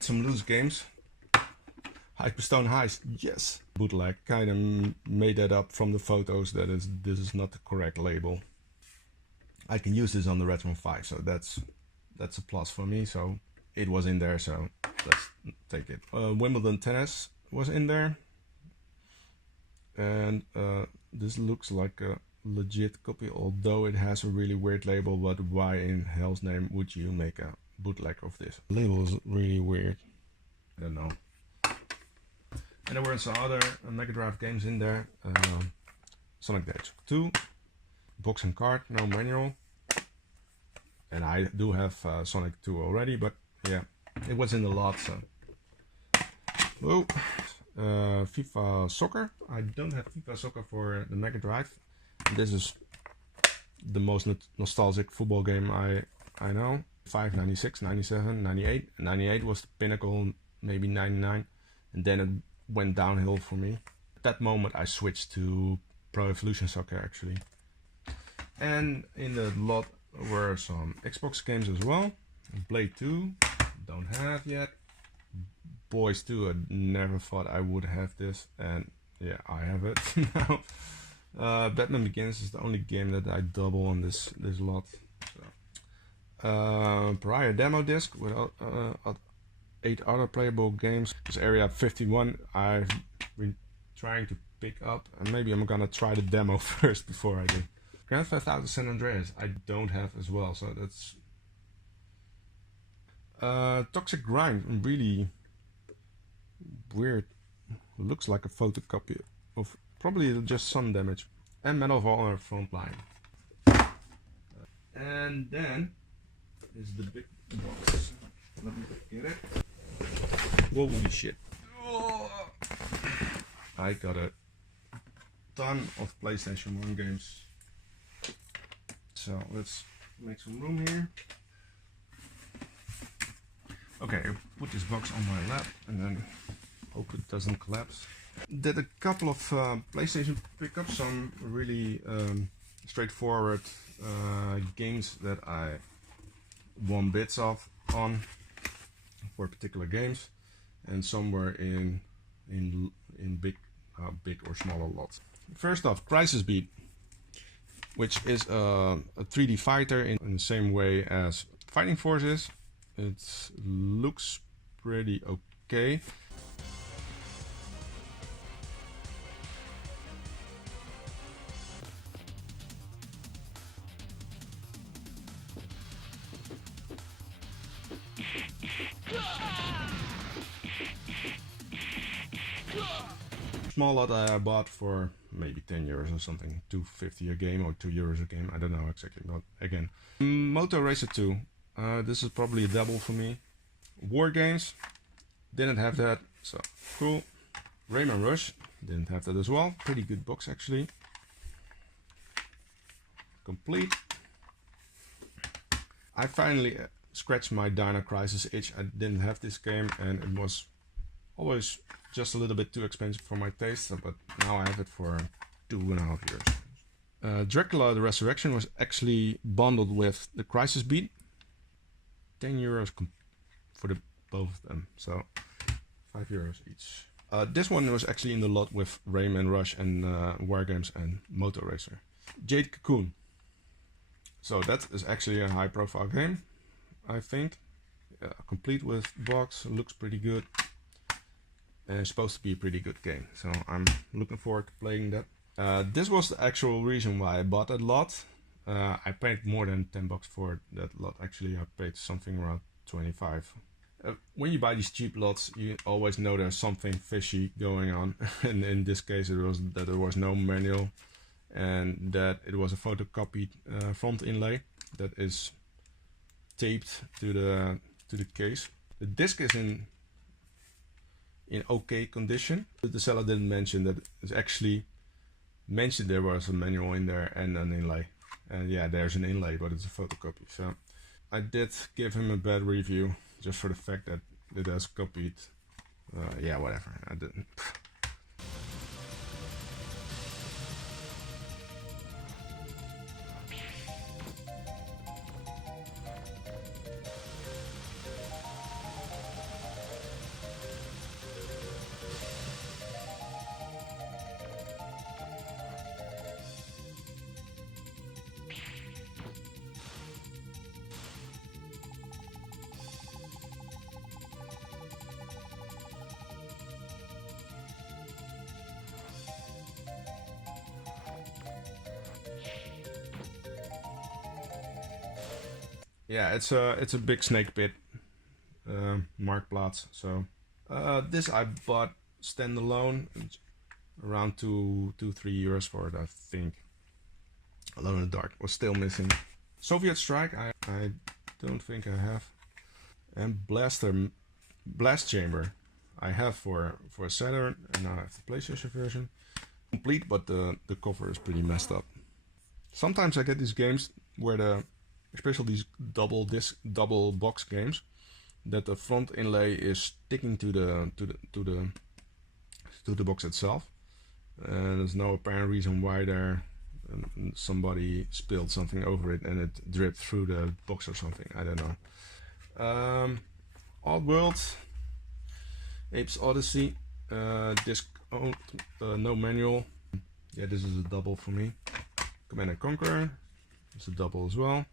Some loose games. Hyperstone Heist, yes. Bootleg, kind of made that up from the photos. This is not the correct label. I can use this on the Retron 5, so that's a plus for me. So it was in there, so let's take it. Wimbledon Tennis was in there, and this looks like a legit copy, although it has a really weird label. But why in hell's name would you make a bootleg of this? The label is really weird. I don't know. And there were some other Mega Drive games in there. Sonic the Hedgehog 2, box and card, no manual. And I do have Sonic 2 already, but yeah, it was in the lot, so. Oh, FIFA Soccer. I don't have FIFA Soccer for the Mega Drive. This is the most nostalgic football game I know. 5, 96, 97, 98. 98 was the pinnacle, maybe 99. And then it went downhill for me. At that moment I switched to Pro Evolution Soccer actually. And in the lot were some Xbox games as well. Blade 2, don't have yet. Boys 2, I never thought I would have this, and yeah, I have it now. Batman Begins is the only game that I double on this lot. So. Pariah demo disc with 8 other playable games. This Area 51 I've been trying to pick up, and maybe I'm gonna try the demo first before I do. Grand Theft Auto San Andreas I don't have as well, so that's Toxic Grind, really weird. Looks like a photocopy of probably just sun damage. And Medal of Honor Frontline. And then is the big box. Let me get it. Holy shit. Oh. I got a ton of PlayStation 1 games. So let's make some room here. Okay, I'll put this box on my lap and then hope it doesn't collapse. Did a couple of PlayStation pickups, some really straightforward games that I won bits of on for particular games, and some were in big or smaller lots. First off, Crisis Beat, which is a 3D fighter in the same way as Fighting Force is. It looks pretty okay. Small lot I bought for maybe 10 euros or something, $2.50 a game or €2 a game, I don't know exactly, but again. Motor Racer 2, this is probably a double for me. War Games, didn't have that, so cool. Rayman Rush, didn't have that as well, pretty good box actually. Complete. I finally scratched my Dino Crisis itch. I didn't have this game and it was always just a little bit too expensive for my taste, but now I have it for 2.5 years. Dracula the Resurrection was actually bundled with the Crisis Beat. 10 euros for the both of them, so 5 euros each. This one was actually in the lot with Rayman Rush and War Games and Motor Racer. Jade Cocoon. So that is actually a high profile game, I think. Complete with box, looks pretty good. And it's supposed to be a pretty good game, so I'm looking forward to playing that. This was the actual reason why I bought that lot. I paid more than $10 for that lot. Actually, I paid something around 25. When you buy these cheap lots, you always know there's something fishy going on. And in this case, it was that there was no manual, and that it was a photocopied front inlay that is taped to the case. The disc is in okay condition. The seller didn't mention that it's actually mentioned there was a manual in there and an inlay. And yeah, there's an inlay, but it's a photocopy. So I did give him a bad review just for the fact that it has copied. Yeah, whatever. I didn't. Yeah, it's a big snake pit, Marktplaats. So this I bought standalone, around 3 euros for it, I think. Alone in the Dark was still missing. Soviet Strike, I don't think I have. And Blast Chamber, I have for Saturn, and now I have the PlayStation version. Complete, but the cover is pretty messed up. Sometimes I get these games where especially these double box games, that the front inlay is sticking to the box itself, and there's no apparent reason why somebody spilled something over it and it dripped through the box or something. I don't know. Oddworld, Apes Odyssey, disc owned, no manual. Yeah, this is a double for me. Command & Conquer, it's a double as well.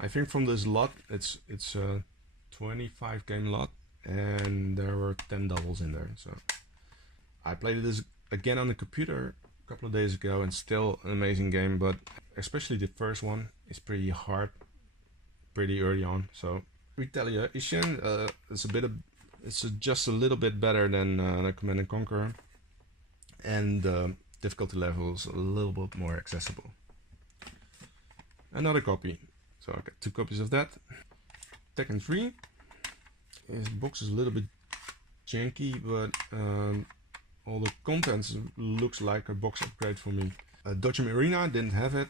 I think from this lot, it's a 25 game lot, and there were 10 doubles in there. So I played this again on the computer a couple of days ago, and still an amazing game, but especially the first one is pretty hard, pretty early on. So Retaliation, it's just a little bit better than Command & Conquer, and the difficulty level is a little bit more accessible. Another copy, so I got 2 copies of that. Tekken 3, his box is a little bit janky, but all the contents looks like a box upgrade for me. Dodgem Arena, didn't have it.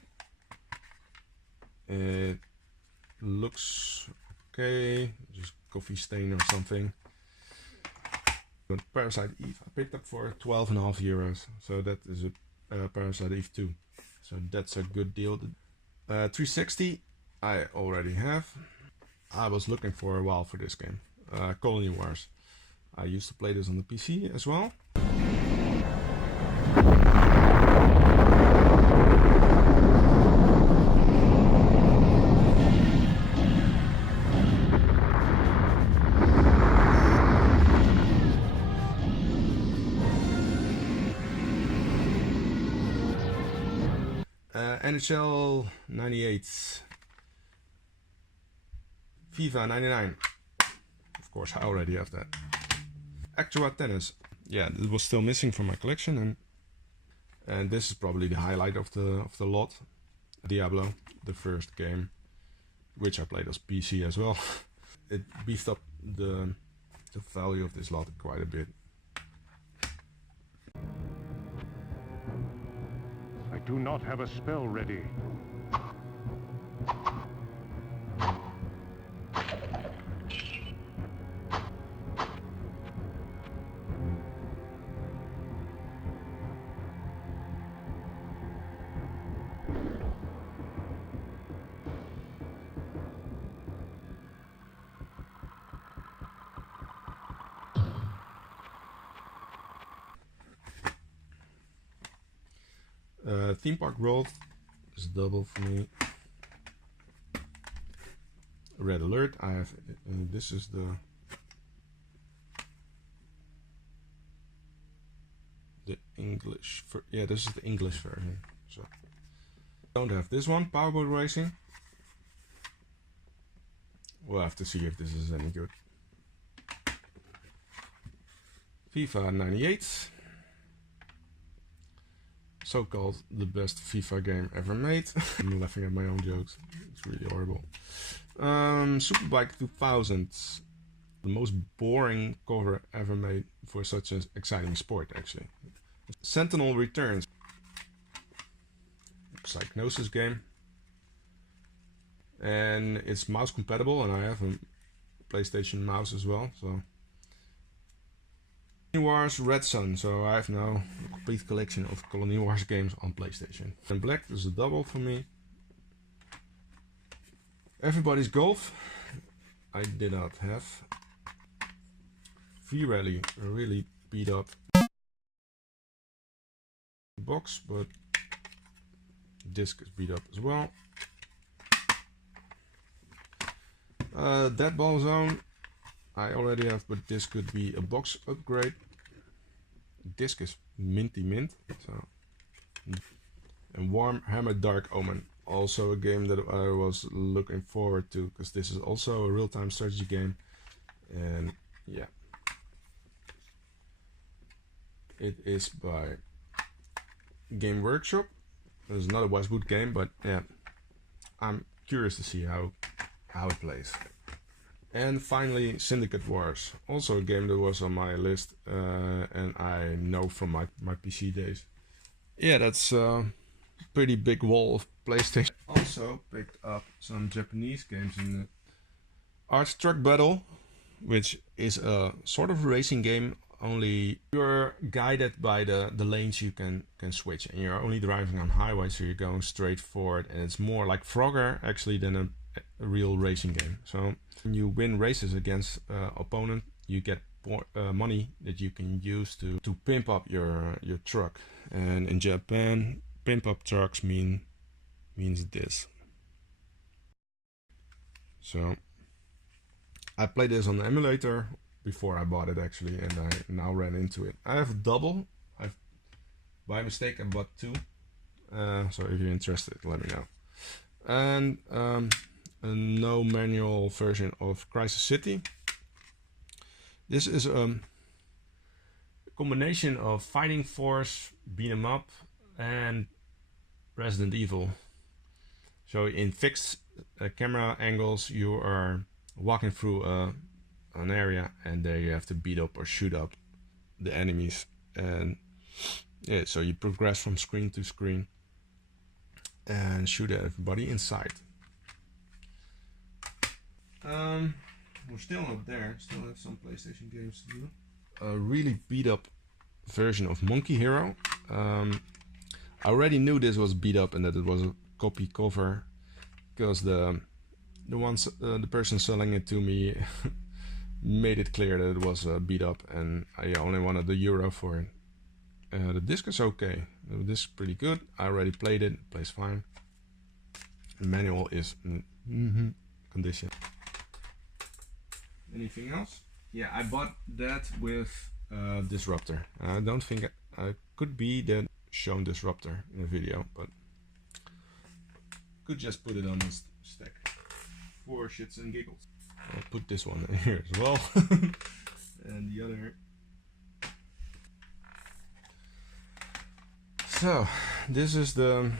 It looks okay, just coffee stain or something. But Parasite Eve I picked up for 12.5 euros, so that is a Parasite Eve 2. So that's a good deal. 360 I already have. I was looking for a while for this game. Colony Wars. I used to play this on the PC as well. NHL 98, FIFA 99, of course I already have that. Actua Tennis, yeah, it was still missing from my collection, and this is probably the highlight of the lot. Diablo, the first game, which I played as PC as well. It beefed up the value of this lot quite a bit. I do not have a spell ready. Theme Park World is double for me. Red Alert, I have, this is the English, yeah, this is the English version. So don't have this one, Powerboat Racing. We'll have to see if this is any good. FIFA 98. So-called the best FIFA game ever made. I'm laughing at my own jokes. It's really horrible. Superbike 2000. The most boring cover ever made for such an exciting sport, actually. Sentinel Returns. Psygnosis game. And it's mouse compatible, and I have a PlayStation mouse as well, so. Colony Wars Red Sun, so I have now a complete collection of Colony Wars games on PlayStation. And Black is a double for me. Everybody's Golf, I did not have. V-Rally, a really beat up box, but disc is beat up as well. Dead Ball Zone, I already have, but this could be a box upgrade. Disc is minty mint, so. And Warhammer Dark Omen. Also a game that I was looking forward to, because this is also a real-time strategy game. And yeah, it is by Game Workshop. It's not a Westwood game, but yeah, I'm curious to see how it plays. And finally, Syndicate Wars, also a game that was on my list, and I know from my PC days. Yeah, that's a pretty big wall of PlayStation. Also picked up some Japanese games in the Arch Truck Battle, which is a sort of racing game, only you're guided by the lanes you can switch, and you're only driving on highways, so you're going straight forward, and it's more like Frogger actually than a real racing game. So when you win races against opponent, you get money that you can use to pimp up your truck. And in Japan, pimp up trucks means this. So I played this on the emulator before I bought it actually, and I now ran into it. I have a double. By mistake I bought two. So if you're interested, let me know. And a no manual version of Crisis City. This is a combination of Fighting Force, beat 'em up, and Resident Evil. So in fixed camera angles, you are walking through an area, and there you have to beat up or shoot up the enemies, and yeah, so you progress from screen to screen and shoot at everybody inside. We're still not there. Still have some PlayStation games to do. A really beat up version of Monkey Hero. I already knew this was beat up and that it was a copy cover, because the person selling it to me made it clear that it was beat up, and I only wanted the euro for it. The disc is okay. The disc is pretty good. I already played it. It plays fine. The manual is condition. Anything else? Yeah, I bought that with Disruptor. I don't think I could be that shown Disruptor in a video, but could just put it on this stack for shits and giggles. I'll put this one in here as well. And the other. So this is the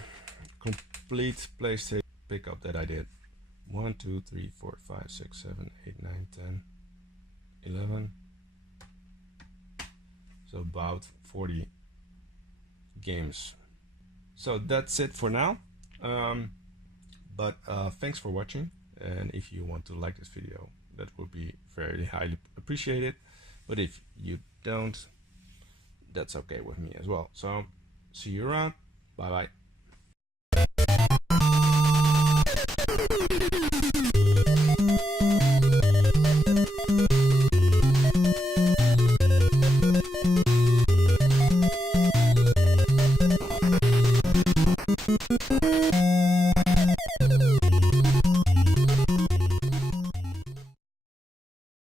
complete PlayStation pickup that I did. 1, 2, 3, 4, 5, 6, 7, 8, 9, 10, 11. So about 40 games. So that's it for now. But thanks for watching, and if you want to like this video, that would be very highly appreciated. But if you don't, that's okay with me as well. So see you around. Bye bye.